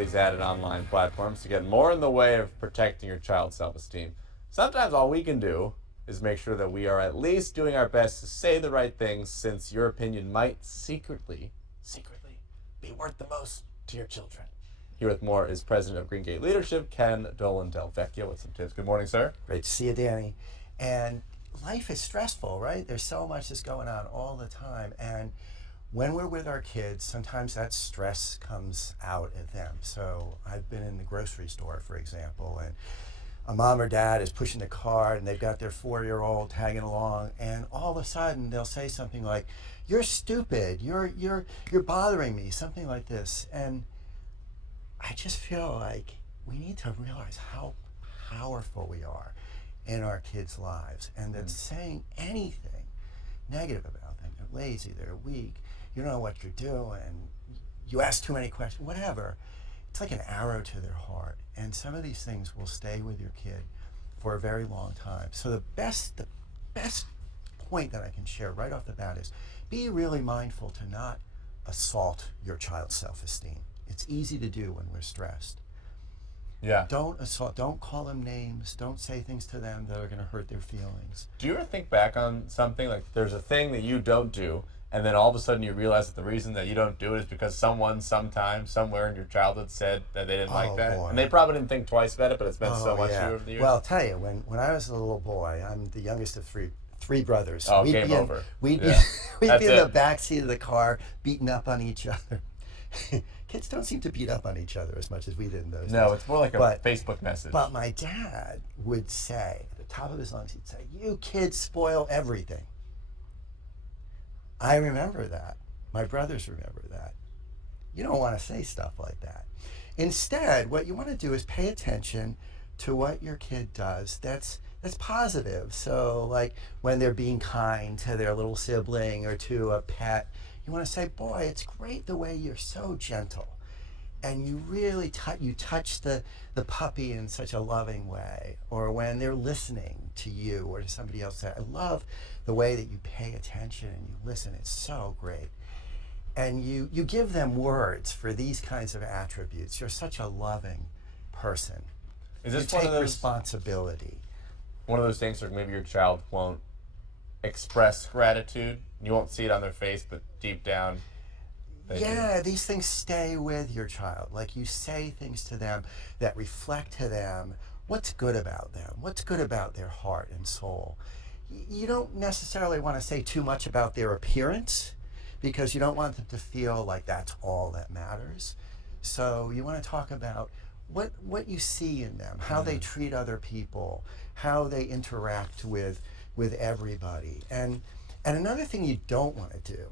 these added online platforms to get more in the way of protecting your child's self-esteem. Sometimes all we can do is make sure that we are at least doing our best to say the right things, since your opinion might secretly be worth the most to your children. Here with more is President of Green Gate Leadership, Ken Dolan-Del with some tips. Good morning, sir. Great to see you, Danny. And life is stressful, right? There's so much that's going on all the time. And when we're with our kids, sometimes that stress comes out at them. So I've been in the grocery store, for example, and a mom or dad is pushing the cart and they've got their 4-year-old tagging along, and all of a sudden they'll say something like, "You're stupid, you're bothering me," something like this. And I just feel like we need to realize how powerful we are in our kids' lives, and that saying anything negative about them, they're lazy, they're weak, you don't know what you're doing, you ask too many questions, whatever, it's like an arrow to their heart. And some of these things will stay with your kid for a very long time. So the best point that I can share right off the bat is be really mindful to not assault your child's self-esteem. It's easy to do when we're stressed. Yeah. Don't assault, don't call them names, don't say things to them that are going to hurt their feelings. Do you ever think back on something, like there's a thing that you don't do, and then all of a sudden you realize that the reason that you don't do it is because someone, sometime, somewhere in your childhood said that they didn't like that? Boy. And they probably didn't think twice about it, but it's meant so much to you over the years. Well, I'll tell you, when I was a little boy, I'm the youngest of three brothers. Oh, game over. We'd be in the back seat of the car, beating up on each other. Kids don't seem to beat up on each other as much as we did in those days. No, it's more like a Facebook message. But my dad would say, at the top of his lungs, he'd say, "You kids spoil everything." I remember that. My brothers remember that. You don't want to say stuff like that. Instead, what you want to do is pay attention to what your kid does that's positive. So like when they're being kind to their little sibling or to a pet, you want to say, "Boy, it's great the way you're so gentle." And you really touch the puppy in such a loving way. Or when they're listening to you or to somebody else, I love the way that you pay attention and you listen. It's so great. And you give them words for these kinds of attributes. You're such a loving person. Is this you one take of those, responsibility. One of those things where maybe your child won't express gratitude? You won't see it on their face, but deep down, yeah, these things stay with your child. Like you say things to them that reflect to them what's good about them, what's good about their heart and soul. You don't necessarily want to say too much about their appearance, because you don't want them to feel like that's all that matters. So you want to talk about what you see in them, how they treat other people, how they interact with everybody. And another thing you don't want to do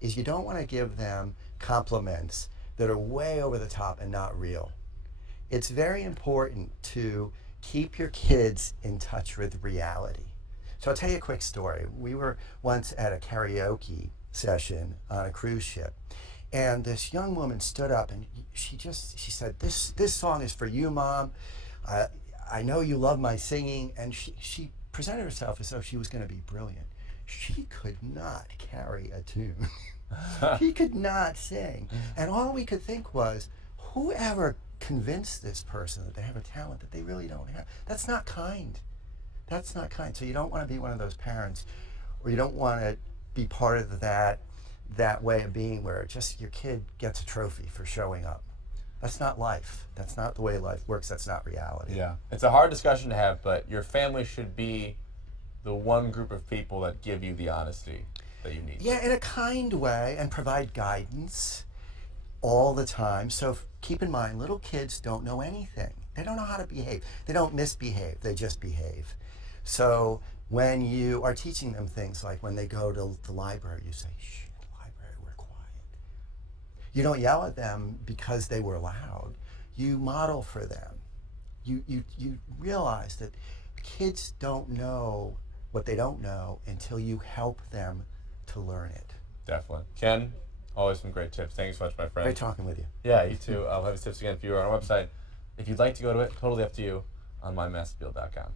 is you don't want to give them compliments that are way over the top and not real. It's very important to keep your kids in touch with reality. So I'll tell you a quick story. We were once at a karaoke session on a cruise ship, and this young woman stood up and she said, this song is for you, Mom. I know you love my singing. And she presented herself as though she was going to be brilliant. She could not carry a tune. She could not sing. And all we could think was, whoever convinced this person that they have a talent that they really don't have? That's not kind. That's not kind. So you don't want to be one of those parents, or you don't want to be part of that way of being where just your kid gets a trophy for showing up. That's not life. That's not the way life works. That's not reality. Yeah. It's a hard discussion to have, but your family should be the one group of people that give you the honesty that you need. Yeah, in a kind way, and provide guidance all the time. So keep in mind, little kids don't know anything. They don't know how to behave. They don't misbehave. They just behave. So when you are teaching them things like when they go to the library, you say, "Shh, in the library, we're quiet." You don't yell at them because they were loud. You model for them. You realize that kids don't know what they don't know until you help them to learn it. Definitely. Ken, always some great tips. Thanks so much, my friend. Great talking with you. Yeah, you too. I'll have his tips again for you on our website. If you'd like to go to it, totally up to you, on mymassappeal.com.